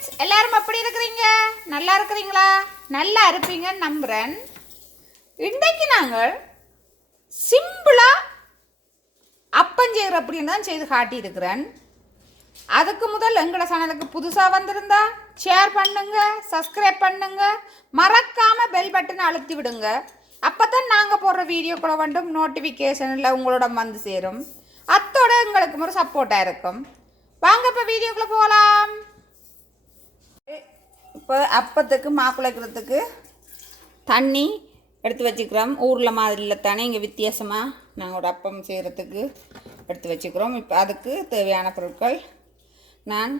Friends எல்லாரும் எப்படி இருக்கிறீங்க? நல்லா இருக்கிறீங்களா? நல்லா இருப்பீங்கன்னு நம்புகிறேன் இன்றைக்கு நாங்கள் சிம்பிளாக அப்பம் செய்கிற அப்படின்னு தான் செய்து காட்டியிருக்கிறேன். அதுக்கு முதல் எங்களோட சேனலுக்கு புதுசாக வந்திருந்தா ஷேர் பண்ணுங்க சப்ஸ்கிரைப் பண்ணுங்க மறக்காமல் பெல் பட்டனை அழுத்தி விடுங்க. அப்போ தான் நாங்கள் போடுற வீடியோக்குள்ள வேண்டும் நோட்டிஃபிகேஷனில் உங்களோட வந்து சேரும். அத்தோட எங்களுக்கு ஒரு சப்போர்ட்டாக இருக்கும். வாங்க இப்போ வீடியோக்குள்ளே போகலாம் இப்போ அப்பத்துக்கு மாக்குழைக்கிறதுக்கு தண்ணி எடுத்து வச்சுக்கிறோம். ஊரில் மாதிரியில் தானே இங்கே வித்தியாசமாக நாங்கள் ஒரு அப்பம் செய்கிறதுக்கு எடுத்து வச்சுக்கிறோம். இப்போ அதுக்கு தேவையான பொருட்கள் நான்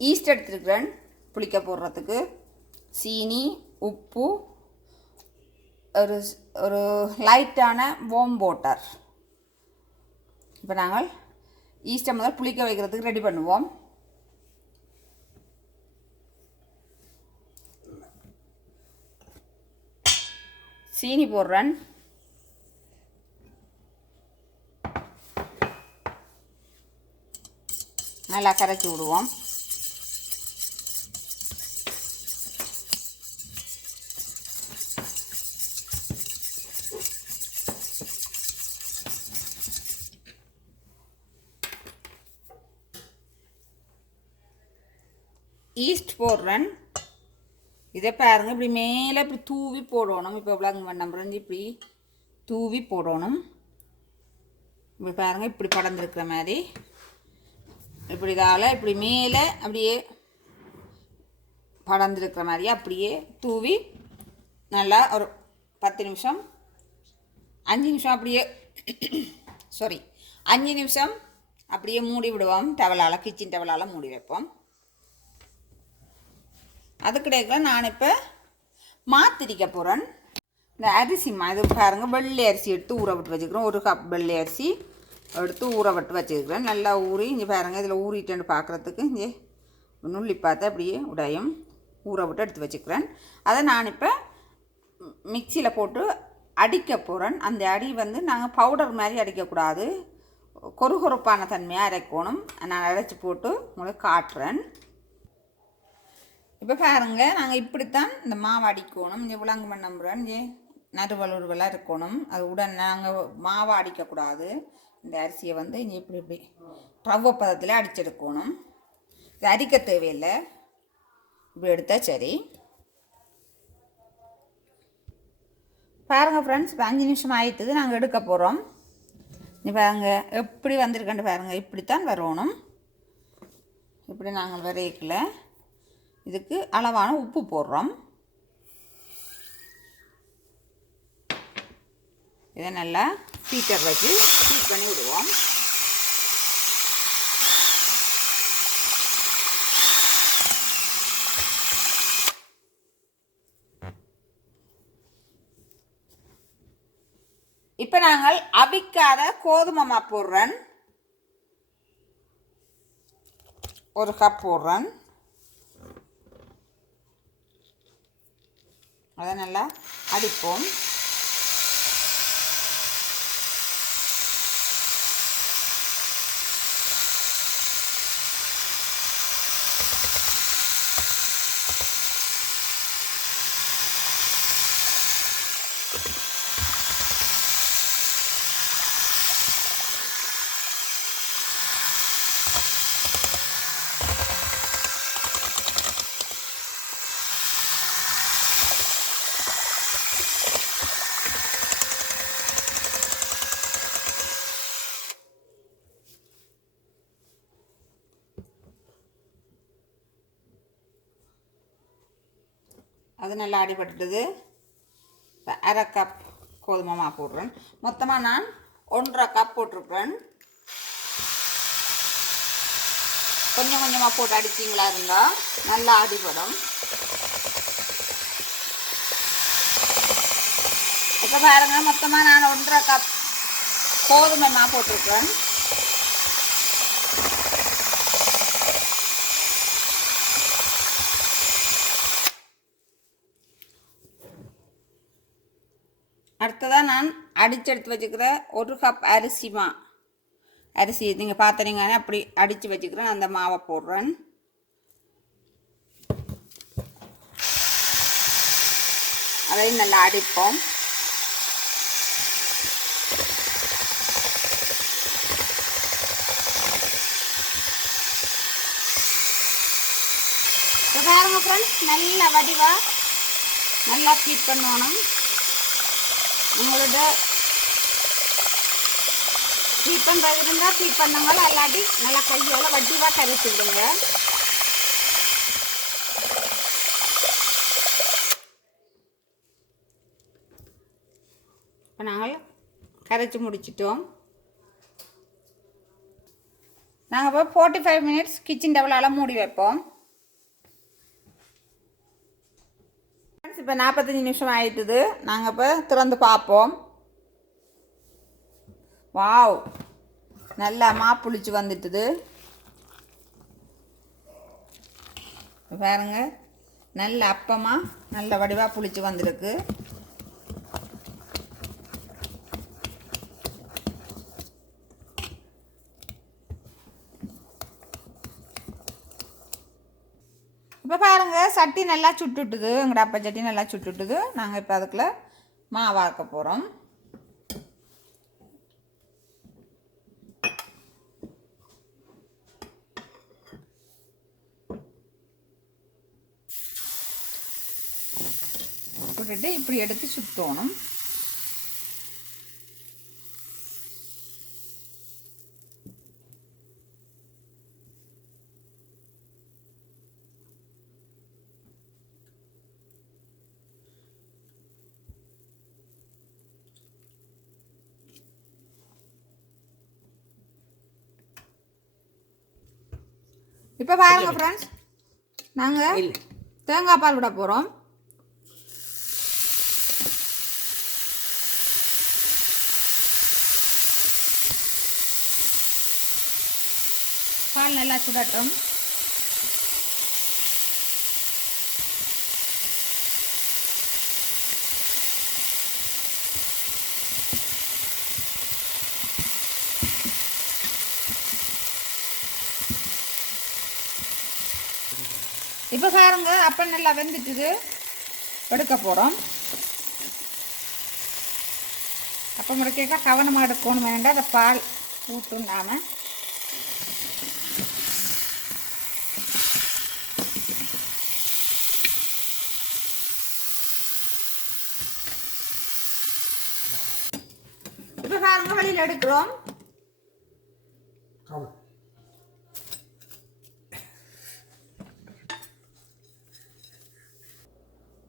ஈஸ்ட் எடுத்துருக்கிறேன் புளிக்க போடுறதுக்கு. சீனி உப்பு ஒரு ஒரு லைட்டான வோம் வாட்டர் இப்போ நாங்கள் ஈஸ்டை முதல் புளிக்க வைக்கிறதுக்கு ரெடி பண்ணுவோம். சீனி போடுறேன். நல்லா கரைச்சி விடுவோம். ஈஸ்ட் போடுறேன். இதை பாருங்க இப்படி மேலே இப்படி தூவி போடணும். இப்போ இவ்வளோ நம்புறேன் இப்படி தூவி போடணும். இப்படி பாருங்க இப்படி படர்ந்துருக்கிற மாதிரி. இப்படி இதால் இப்படி மேலே அப்படியே படர்ந்துருக்கிற மாதிரி அப்படியே தூவி நல்லா ஒரு பத்து நிமிஷம் அஞ்சு நிமிஷம் அப்படியே சாரி அஞ்சு நிமிஷம் அப்படியே மூடி விடுவோம். டவலால் கிச்சன் டவலால் மூடி வைப்போம். அதுக்கிடையில் நான் இப்போ மாத்திரிக்க போகிறேன் இந்த அரிசி மா இது பாருங்கள் வெள்ளை அரிசி எடுத்து ஊற விட்டு வச்சுக்கிறோம் ஒரு கப் வெள்ளை அரிசி எடுத்து ஊற விட்டு வச்சுக்கிறேன். நல்லா ஊறி இங்கே பாருங்கள் இதில் ஊறிட்டேன்னு பார்க்குறதுக்கு இங்கே நுள்ளி பார்த்து அப்படியே உடையும். ஊற விட்டு எடுத்து வச்சுக்கிறேன். அதை நான் இப்போ மிக்சியில் போட்டு அடிக்க போகிறேன் அந்த அடி வந்து நாங்கள் பவுடர் மாதிரி அடிக்கக்கூடாது கொருகொருப்பான தன்மையாக அரைக்கணும். நான் அரைச்சி போட்டு உங்களுக்கு காட்டுறேன். இப்போ பாருங்க நாங்கள் இப்படித்தான் இந்த மாவு அடிக்கணும். இங்கே விளங்கு நம்புகிறேன் இங்கே நறுவலுறுவலாக இருக்கணும். அது உடன் நாங்கள் மாவை அடிக்கக்கூடாது. இந்த அரிசியை வந்து இங்கே இப்படி இப்படி ரவ பதத்தில் அடிச்செடுக்கணும் இது அரிக்க தேவையில்லை. இப்படி எடுத்தால் சரி. பாருங்கள் ஃப்ரெண்ட்ஸ் இப்போ அஞ்சு நிமிஷம் ஆயிட்டுது நாங்கள் எடுக்க போகிறோம் நீ பாருங்கள் எப்படி வந்திருக்கேன்ட்டு பாருங்கள் இப்படித்தான் வரணும். இப்படி நாங்கள் வரையக்கல இதுக்கு அளவான உப்பு போடுறோம். இதை நல்லா ஹீட்டர் வச்சு ஹீட் பண்ணி விடுவோம். இப்போ நாங்கள் அவிக்காத கோதுமை மா போடுறேன். ஒரு கப் போடுறேன். அதை நல்லா அடிப்போம். அது நல்லா அடிபட்டுடுது. இப்போ அரை கப் கோதுமை மாவு போடுறேன். மொத்தமாக நான் ஒன்றரை கப் போட்டிருக்கிறேன். கொஞ்சம் கொஞ்சமாக போட்டு அடிச்சிங்களா இருந்தால் நல்லா அடிபடும். இப்போ பாருங்கள் மொத்தமாக நான் ஒன்றரை கப் கோதுமை மாவு போட்டிருக்கிறேன். அடுத்ததாக நான் அடிச்செடுத்து வச்சுக்கிற ஒரு கப் அரிசி மா. அரிசி நீங்கள் பார்த்துறீங்கன்னா அப்படி அடித்து வச்சுக்கிறேன். அந்த மாவை போடுறேன். அதையும் நல்லா அடிப்போம். பாருங்க ஃப்ரெண்ட்ஸ் நல்லா வடிவாக நல்லா ஃபீட் பண்ணணும். உங்களோட ஃபீட் பண்ணுறது இருந்தால் ஃபீட் இல்லாட்டி நல்லா கையால் வட்டிவாக கரைச்சி விடுங்க. இப்போ நாங்கள் கரைச்சி முடிச்சிட்டோம். நாங்கள் இப்போ ஃபோர்ட்டி ஃபைவ் மினிட்ஸ் கிச்சன் டபுளால் மூடி வைப்போம். இப்போ நாற்பத்தஞ்சு நிமிஷம் ஆயிட்டுது. நாங்கள் இப்போ திறந்து பார்ப்போம். வாவ். நல்லா மாப்புளிச்சு வந்துட்டுது. பாருங்க. நல்ல அப்பமாக நல்ல வடிவாக புளிச்சு வந்திருக்கு. இப்போ பாருங்க சட்டி நல்லா சுட்டுட்டுது. எங்கட அப்பா சட்டி நல்லா சுட்டுட்டுது. நாங்கள் இப்போ அதுக்குள்ள மாவாக்க போகிறோம் விட்டுட்டு இப்படி எடுத்து சுற்றணும் இப்போ பாருங்க ஃப்ரெண்ட்ஸ் நாங்கள் தேங்காய் பால் விட போகிறோம் பால் நல்லா சுடட்டும். இப்போ பாருங்க அப்போ நல்லா வெந்துட்டுது எடுக்க போகிறோம் அப்பம் முறைக்கா கவனமாக எடுக்கணும். வேண்டாம் அதை பால் ஊட்டுனாம இப்போ பாருங்க வழியில் எடுக்கிறோம் கவலை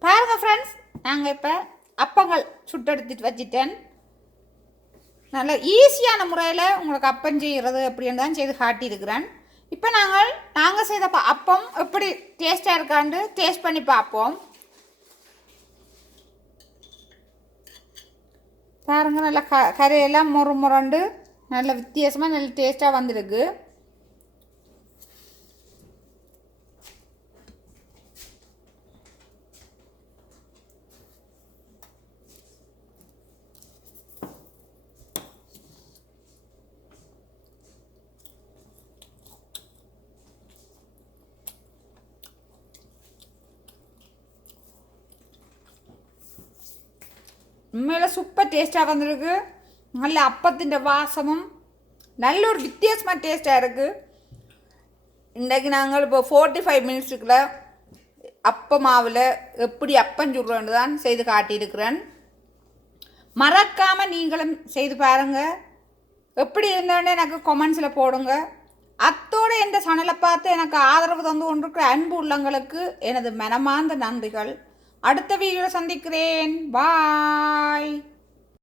பாருங்க ஃப்ரெண்ட்ஸ் நாங்கள் இப்போ அப்பங்கள் சுட்டெடுத்துட்டு வச்சிட்டேன். நல்ல ஈஸியான முறையில் உங்களுக்கு அப்பம் செய்கிறது அப்படின்னு தான் செய்து காட்டியிருக்கிறேன். இப்போ நாங்கள் நாங்கள் செய்த அப்பம் எப்படி டேஸ்ட்டாக இருக்கான்னு டேஸ்ட் பண்ணி பார்ப்போம். பாருங்க நல்லா க கரையெல்லாம் முறு முரண்டு நல்ல வித்தியாசமாக நல்ல டேஸ்ட்டாக வந்திருக்கு. உண்மையில் சூப்பர் டேஸ்ட்டாக வந்திருக்கு. நல்ல அப்பத்தின் வாசமும் நல்ல ஒரு வித்தியாசமாக டேஸ்ட்டாக இருக்குது இன்றைக்கு நாங்கள் இப்போ ஃபோர்ட்டி ஃபைவ் மினிட்ஸுக்குள்ள அப்ப மாவில் எப்படி அப்பம் சுடுறோன்னு தான் செய்து காட்டியிருக்கிறேன். மறக்காமல் நீங்களும் செய்து பாருங்கள் எப்படி இருந்தோடனே எனக்கு கொமெண்ட்ஸில் போடுங்க. அத்தோடு இந்த சேனலை பார்த்து எனக்கு ஆதரவு தந்து கொண்டிருக்கிற அன்பு உள்ளங்களுக்கு எனது மனமார்ந்த நன்றிகள். அடுத்த வீடியோவில் சந்திக்கிறேன். பாய்